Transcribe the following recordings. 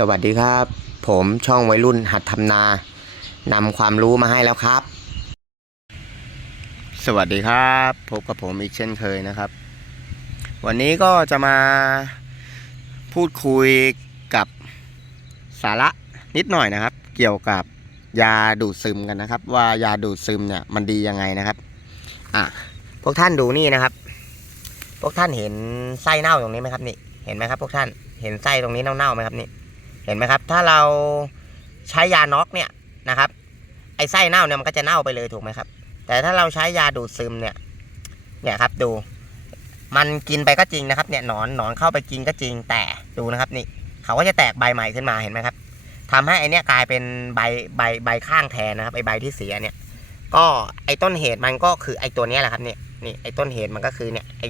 สวัสดีครับ ผมช่องวัยรุ่นหัดทำนานำความรู้มาให้แล้วครับ สวัสดีครับพบกับผมอีกเช่นเคยนะครับ วันนี้ก็จะมาพูดคุยกับสาระนิดหน่อยนะครับ เกี่ยวกับยาดูดซึมกันนะครับ ว่ายาดูดซึมเนี่ยมันดียังไงนะครับอะพวกท่านดูนี่นะครับ พวกท่านเห็นไส้เน่าตรงนี้ไหมครับนี่เห็นไหมครับพวกท่านเห็นไส้ตรงนี้เน่าๆไหมครับนี่ เห็นไหมครับ ถ้าเราใช้ยาน็อกเนี่ยนะครับ ไอ้ไส้เน่าเนี่ยมันก็จะเน่าไปเลยถูกไหมครับ แต่ถ้าเราใช้ยาดูดซึมเนี่ย เนี่ยครับดูมันกินไปก็จริงนะครับเนี่ยหนอนหนอนเข้าไปกินก็จริงแต่ดูนะครับนี่เขาก็จะแตกใบใหม่ขึ้นมาเห็นไหมครับทำให้ไอเนี้ยกลายเป็นใบใบใบข้างแทนนะครับไอใบที่เสียเนี่ย ก็ไอต้นเหตุมันก็คือไอตัวเนี้ยแหละครับเนี่ยนี่ไอต้นเหตุมันก็คือเนี่ยไอ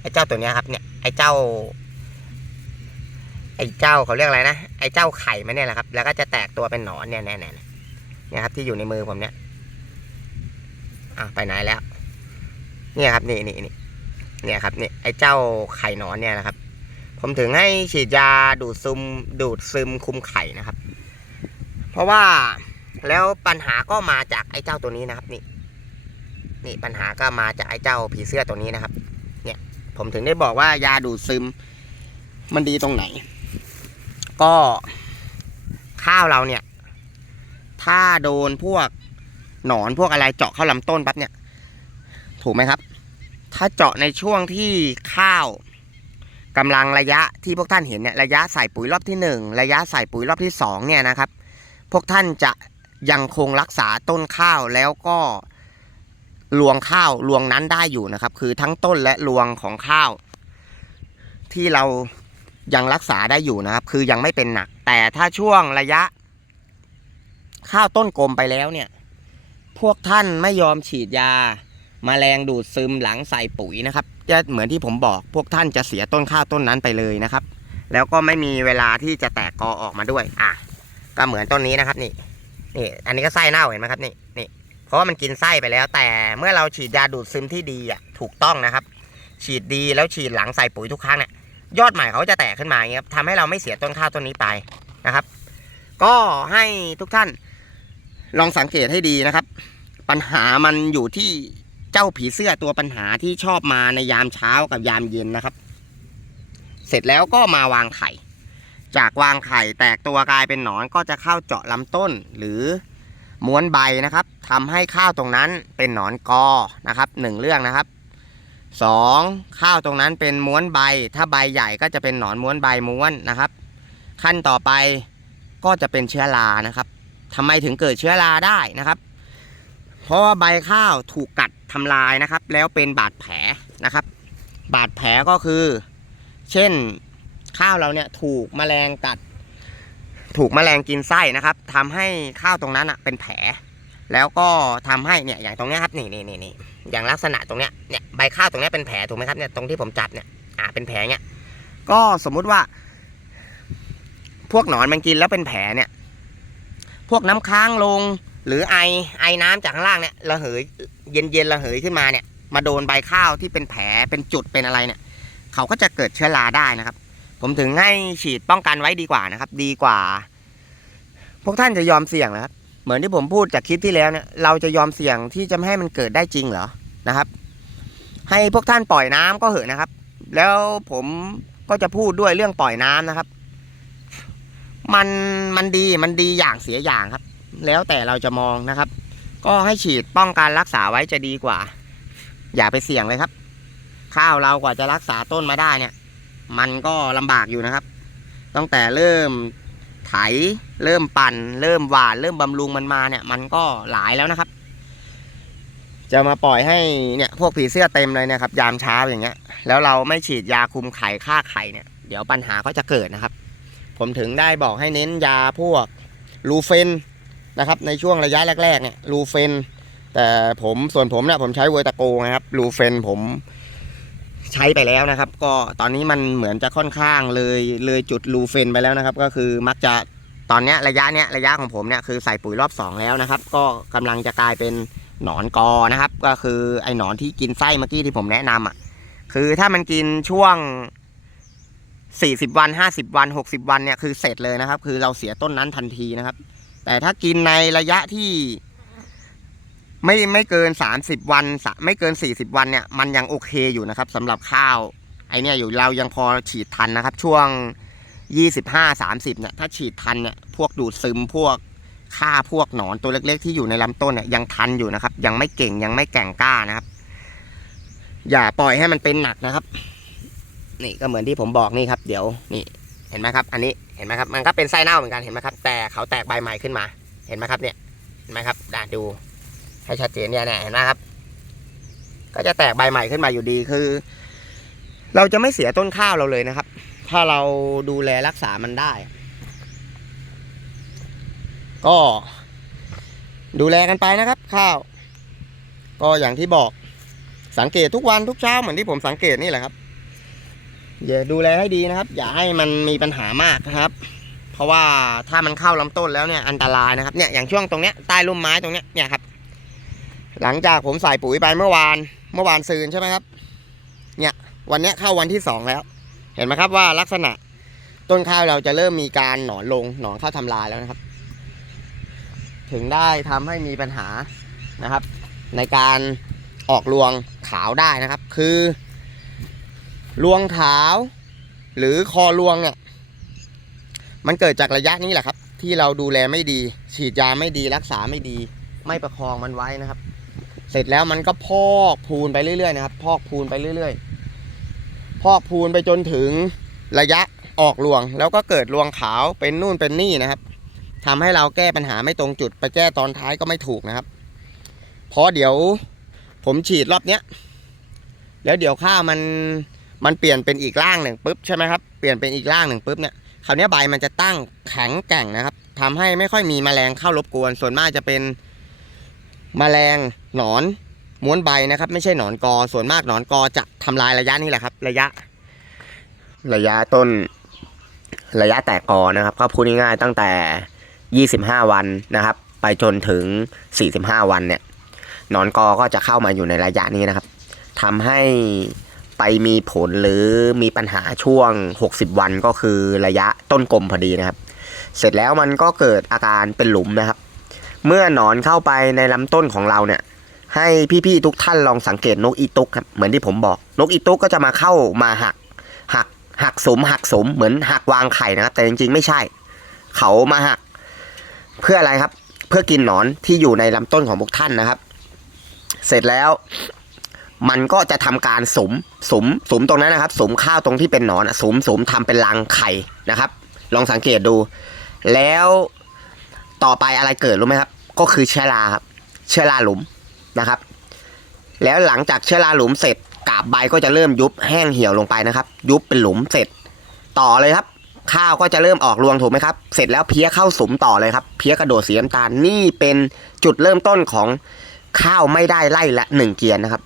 ไอเจ้าตัวเนี้ยครับเนี่ยไอเจ้า ไอ้เจ้าเขาเรียกอะไรนะไอ้เจ้าไข่มันเนี่ยแหละครับ แล้วก็จะแตกตัวเป็นหนอนเนี่ยเนี่ยเนี่ยเนี่ยครับที่อยู่ในมือผมเนี่ยอะไปไหนแล้ว เนี่ยครับนี่นี่นี่เนี่ยครับนี่ไอ้เจ้าไข่หนอนเนี่ยนะครับ ผมถึงให้ฉีดยาดูดซึมดูดซึมคุมไข่นะครับ เพราะว่าแล้วปัญหาก็มาจากไอ้เจ้าตัวนี้นะครับนี่ นี่ปัญหาก็มาจากไอ้เจ้าผีเสื้อตัวนี้นะครับ เนี่ย ผมถึงได้บอกว่ายาดูดซึม มันดีตรงไหน ก็ข้าวเราเนี่ย ถ้าโดนพวกหนอนพวกอะไรเจาะเข้าลำต้นปั๊บเนี่ย ถูกไหมครับ ถ้าเจาะในช่วงที่ข้าวกำลังระยะที่พวกท่านเห็นเนี่ยระยะใส่ปุ๋ยรอบที่หนึ่งระยะใส่ปุ๋ยรอบที่สองเนี่ยนะครับ พวกท่านจะยังคงรักษาต้นข้าวแล้วก็รวงข้าวรวงนั้นได้อยู่นะครับ คือทั้งต้นและรวงของข้าว ที่เรา ยังรักษาได้อยู่นะครับ คือยังไม่เป็นหนัก แต่ถ้าช่วงระยะ ข้าวต้นกลมไปแล้วเนี่ย พวกท่านไม่ยอมฉีดยามาแมลงดูดซึมหลังใส่ปุ๋ยนะครับจะเหมือนที่ผมบอก พวกท่านจะเสียต้นข้าวต้นนั้นไปเลยนะครับ แล้วก็ไม่มีเวลาที่จะแตกกอออกมาด้วย อะ ก็เหมือนต้นนี้นะครับ นี่นี่อันนี้ก็ไส้เน่าเห็นไหมครับนี่นี่เพราะว่ามันกินไส้ไปแล้ว แต่เมื่อเราฉีดยาดูดซึมที่ดีอะถูกต้องนะครับ ฉีดดีแล้วฉีดหลังใส่ปุ๋ยทุกครั้งเนี่ย ยอดใหม่เขาจะแตกขึ้นมาอย่างเงี้ยครับทำให้เราไม่เสียต้นข้าวต้นนี้ไปนะครับ ก็ให้ทุกท่านลองสังเกตให้ดีนะครับ ปัญหามันอยู่ที่เจ้าผีเสื้อตัวปัญหาที่ชอบมาในยามเช้ากับยามเย็นนะครับ เสร็จแล้วก็มาวางไข่ จากวางไข่แตกตัวกลายเป็นหนอนก็จะเข้าเจาะลำต้นหรือม้วนใบนะครับทำให้ข้าวตรงนั้นเป็นหนอนกอนะครับหนึ่งเรื่องนะครับ สองข้าวตรงนั้นเป็นม้วนใบ ถ้าใบใหญ่ก็จะเป็นหนอนม้วนใบม้วนนะครับ ขั้นต่อไปก็จะเป็นเชื้อรานะครับทำไมถึงเกิดเชื้อราได้นะครับ เพราะว่าใบข้าวถูกกัดทำลายนะครับ แล้วเป็นบาดแผลนะครับ บาดแผลก็คือ เช่นข้าวเราเนี่ยถูกแมลงกัด ถูกแมลงกินไส้นะครับทำให้ข้าวตรงนั้นอะเป็นแผล แล้วก็ทำให้เนี่ยอย่างตรงนี้ครับนี่นี่นี่นี่อย่างลักษณะตรงเนี้ยเนี่ยใบข้าวตรงเนี้ยเป็นแผลถูกไหมครับเนี่ยตรงที่ผมจับเนี่ยอ่าเป็นแผลเนี่ยก็สมมุติว่า พวกหนอนมันกินแล้วเป็นแผลเนี่ย พวกน้ำค้างลงหรือไอไอน้ำจากข้างล่างเนี่ยระเหยเย็นเย็นระเหยขึ้นมาเนี่ย มาโดนใบข้าวที่เป็นแผลเป็นจุดเป็นอะไรเนี่ย เขาก็จะเกิดเชื้อราได้นะครับ ผมถึงให้ฉีดป้องกันไว้ดีกว่านะครับ ดีกว่า พวกท่านจะยอมเสี่ยงนะครับ เหมือนที่ผมพูดจากคลิปที่แล้วเนี่ยเราจะยอมเสี่ยงที่จะไม่ให้มันเกิดได้จริงเหรอนะครับ ให้พวกท่านปล่อยน้ำก็เหอะนะครับ แล้วผมก็จะพูดด้วยเรื่องปล่อยน้ำนะครับ มันมันดีมันดีอย่างเสียอย่างครับ แล้วแต่เราจะมองนะครับ ก็ให้ฉีดป้องกันรักษาไว้จะดีกว่า อย่าไปเสี่ยงเลยครับ ข้าวเรากว่าจะรักษาต้นมาได้เนี่ย มันก็ลำบากอยู่นะครับตั้งแต่เริ่ม ไถ เริ่มปั่น เริ่มหวาน เริ่มบำรุงมันมาเนี่ย มันก็หลายแล้วนะครับ จะมาปล่อยให้เนี่ยพวกผีเสื้อเต็มเลยนะครับ ยามเช้าอย่างเงี้ย แล้วเราไม่ฉีดยาคุมไข่ฆ่าไข่เนี่ย เดี๋ยวปัญหาก็จะเกิดนะครับ ผมถึงได้บอกให้เน้นยาพวกลูเฟนนะครับ ในช่วงระยะแรกๆเนี่ยลูเฟนแต่ผมส่วนผมเนี่ยผมใช้เวอร์ตาโกนะครับลูเฟนผม ใช้ไปแล้วนะครับ ก็ตอนนี้มันเหมือนจะค่อนข้างเลยเลยจุดลูเฟนไปแล้วนะครับ ก็คือมักจะตอนนี้ระยะเนี้ยระยะของผมเนี่ยคือใส่ปุ๋ยรอบสองแล้วนะครับ ก็กำลังจะกลายเป็นหนอนกอนะครับ ก็คือไอ้หนอนที่กินไส้เมื่อกี้ที่ผมแนะนำอะคือถ้ามันกินช่วงสี่สิบวันห้าสิบวันหกสิบวันเนี่ยคือเสร็จเลยนะครับ คือเราเสียต้นนั้นทันทีนะครับ แต่ถ้ากินในระยะที่ ไม่ไม่เกินสามสิบวัน ไม่เกินสี่สิบวันเนี่ยมันยังโอเคอยู่นะครับสำหรับข้าวไอเนี่ยอยู่เรายังพอฉีดทันนะครับ ช่วงยี่สิบห้าสามสิบเนี่ยถ้าฉีดทันเนี่ยพวกดูดซึมพวกฆ่าพวกหนอนตัวเล็กๆ ที่อยู่ในลำต้นเนี่ยยังทันอยู่นะครับ ยังไม่เก่งยังไม่แก่งกล้านะครับ อย่าปล่อยให้มันเป็นหนักนะครับ นี่ก็เหมือนที่ผมบอกนี่ครับ เดี๋ยวนี่เห็นไหมครับ อันนี้เห็นไหมครับ มันก็เป็นไส้เน่าเหมือนกันเห็นไหมครับ แต่เขาแตกใบใหม่ขึ้นมา เห็นไหมครับเนี่ยเห็นไหมครับด่าดู ให้ชัดเจนเนี่ยเนี่ยเห็นไหมครับ ก็จะแตกใบใหม่ขึ้นมาอยู่ดีคือ เราจะไม่เสียต้นข้าวเราเลยนะครับ ถ้าเราดูแลรักษามันได้ ก็ ดูแลกันไปนะครับ ข้าว ก็อย่างที่บอกสังเกตทุกวันทุกเช้าเหมือนที่ผมสังเกตนี่แหละครับอย่าดูแลให้ดีนะครับ อย่าให้มันมีปัญหามากนะครับ เพราะว่าถ้ามันเข้าลำต้นแล้วเนี่ยอันตรายนะครับเนี่ยอย่างช่วงตรงเนี้ยใต้ร่มไม้ตรงเนี้ยเนี่ยครับ หลังจากผมใส่ปุ๋ยไปเมื่อวาน เมื่อวานซืนใช่ไหมครับ เนี่ย วันนี้เข้าวันที่สองแล้ว เห็นไหมครับว่าลักษณะต้นข้าวเราจะเริ่มมีการหนอนลงหนอนเข้าทำลายแล้วนะครับ ถึงได้ทำให้มีปัญหานะครับ ในการออกรวงขาวได้นะครับ คือรวงขาว หรือคอรวงเนี่ย มันเกิดจากระยะนี้แหละครับ ที่เราดูแลไม่ดี ฉีดยาไม่ดีรักษาไม่ดี ไม่ประคองมันไว้นะครับ ร็จแล้วมันก็พอกพูนไปเรื่อยๆนะครับ พอกพูนไปเรื่อยๆ พอกพูนไปจนถึงระยะออกรวง แล้วก็เกิดรวงขาวเป็นนู่นเป็นนี่นะครับทำให้เราแก้ปัญหาไม่ตรงจุด ไปแก้ตอนท้ายก็ไม่ถูกนะครับเพราะเดี๋ยวผมฉีดรอบเนี้ยแล้วเดี๋ยวข้าวมันมันเปลี่ยนเป็นอีกร่างหนึ่งปุ๊บใช่ไหมครับเปลี่ยนเป็นอีกร่างหนึ่งปุ๊บเนี่ยคราวนี้ใบมันจะตั้งแข็งแกร่งนะครับทำให้ไม่ค่อยมีแมลงเข้ารบกวน ส่วนมากจะเป็น แมลงหนอนม้วนใบนะครับ ไม่ใช่หนอนกอส่วนมากหนอนกอจะทำลายระยะนี้แหละครับ ระยะ ระยะต้น ระยะแตกกอนะครับก็พูดง่ายๆตั้งแต่ 25 วันนะครับ ไปจนถึง 45 วันเนี่ยหนอนกอก็จะเข้ามาอยู่ในระยะนี้นะครับทำให้ไปมีผลหรือมีปัญหาช่วง 60 วันก็คือระยะต้นกลมพอดีนะครับ เสร็จแล้วมันก็เกิดอาการเป็นหลุมนะครับ เมื่อหนอนเข้าไปในลำต้นของเราเนี่ย ให้พี่ๆทุกท่านลองสังเกตนกอีตุกครับเหมือนที่ผมบอก นกอีตุกก็จะมาเข้ามาหักหักหักสมหักสมเหมือนหักวางไข่นะครับแต่จริงๆไม่ใช่ เขามาหัก เพื่ออะไรครับ เพื่อกินหนอนที่อยู่ในลำต้นของพวกท่านนะครับ เสร็จแล้ว มันก็จะทำการสมสมสมตรงนั้นนะครับ สมข้าวตรงที่เป็นหนอนอะสมสมทำเป็นรังไข่นะครับ ลองสังเกตดู แล้วต่อไปอะไรเกิดรู้ไหมครับ ก็คือเชื้อราครับเชื้อราหลุมนะครับ แล้วหลังจากเชื้อราหลุมเสร็จกาบใบก็จะเริ่มยุบแห้งเหี่ยวลงไปนะครับ ยุบเป็นหลุมเสร็จต่อเลยครับ ข้าวก็จะเริ่มออกรวงถูกไหมครับ เสร็จแล้วเพี้ยเข้าสมต่อเลยครับเพี้ยกระโดดสีน้ำตาลนี่เป็นจุดเริ่มต้นของข้าวไม่ได้ไล่ละหนึ่งเกียนนะครับ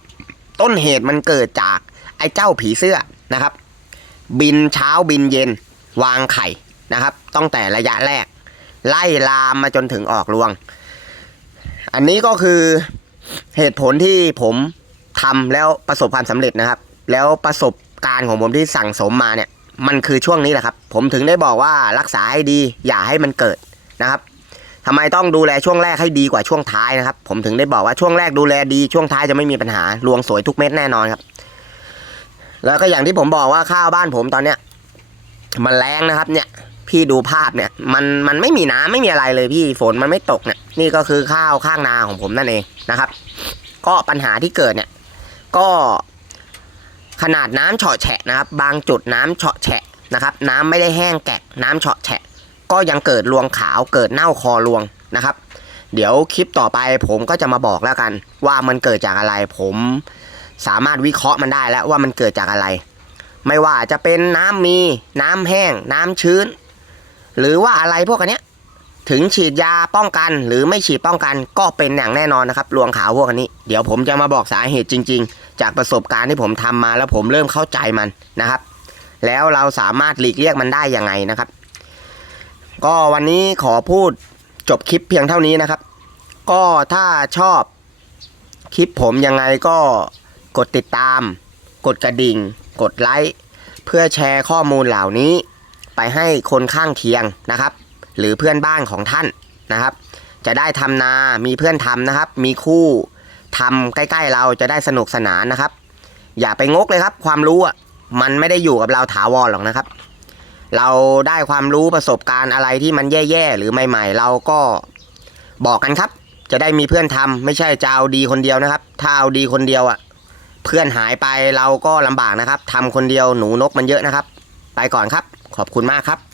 ต้นเหตุมันเกิดจากไอ้เจ้าผีเสื้อนะครับ บินเช้าบินเย็นวางไข่นะครับตั้งแต่ระยะแรก ไล่ลามมาจนถึงออกรวง อันนี้ก็คือเหตุผลที่ผมทำแล้วประสบความสำเร็จนะครับ แล้วประสบการณ์ของผมที่สั่งสมมาเนี่ย มันคือช่วงนี้แหละครับ ผมถึงได้บอกว่ารักษาให้ดี อย่าให้มันเกิดนะครับทำไมต้องดูแลช่วงแรกให้ดีกว่าช่วงท้ายนะครับ ผมถึงได้บอกว่าช่วงแรกดูแลดีช่วงท้ายจะไม่มีปัญหารวงสวยทุกเม็ดแน่นอนครับ แล้วก็อย่างที่ผมบอกว่าข้าวบ้านผมตอนเนี้ยมันแรงนะครับเนี่ย พี่ดูภาพเนี่ยมันมันไม่มีน้ำไม่มีอะไรเลยพี่ฝนมันไม่ตกเนี่ยนี่ก็คือข้าวข้างนาของผมนั่นเองนะครับ ก็ปัญหาที่เกิดเนี่ย ก็ขนาดน้ำเฉาะแฉะนะครับ บางจุดน้ำเฉาะแฉะนะครับ น้ำไม่ได้แห้งแกะน้ำเฉาะแฉะ ก็ยังเกิดรวงขาวเกิดเน่าคอรวงนะครับ เดี๋ยวคลิปต่อไปผมก็จะมาบอกแล้วกัน ว่ามันเกิดจากอะไรผมสามารถวิเคราะห์มันได้แล้วว่ามันเกิดจากอะไร ไม่ว่าจะเป็นน้ำมี น้ำแห้ง น้ำชื้น หรือว่าอะไรพวกอันเนี้ยถึงฉีดยาป้องกันหรือไม่ฉีดป้องกันก็เป็นอย่างแน่นอนนะครับรวงขาวพวกนนี้ เดี๋ยวผมจะมาบอกสาเหตุจริง ๆ จากประสบการณ์ที่ผมทำมาแล้วผมเริ่มเข้าใจมันนะครับ แล้วเราสามารถหลีกเลี่ยงมันได้ยังไงนะครับ ก็วันนี้ขอพูดจบคลิปเพียงเท่านี้นะครับ ก็ถ้าชอบคลิปผมยังไงก็กดติดตาม กดกระดิ่ง กดไลค์เพื่อแชร์ข้อมูลเหล่านี้ ไปให้คนข้างเคียงนะครับ หรือเพื่อนบ้านของท่านนะครับ จะได้ทำนา มีเพื่อนทำนะครับ มีคู่ทำใกล้ๆเราจะได้สนุกสนานนะครับ อย่าไปงกเลยครับ ความรู้อะมันไม่ได้อยู่กับเราถาวรหรอกนะครับ เราได้ความรู้ประสบการณ์อะไรที่มันแย่ๆหรือใหม่ ๆ เราก็บอกกันครับ จะได้มีเพื่อนทำไม่ใช่จะเอาดีคนเดียวนะครับ ถ้าเอาดีคนเดียวอะเพื่อนหายไปเราก็ลำบากนะครับทำคนเดียวหนูนกมันเยอะนะครับ ไปก่อนครับ ขอบคุณมากครับ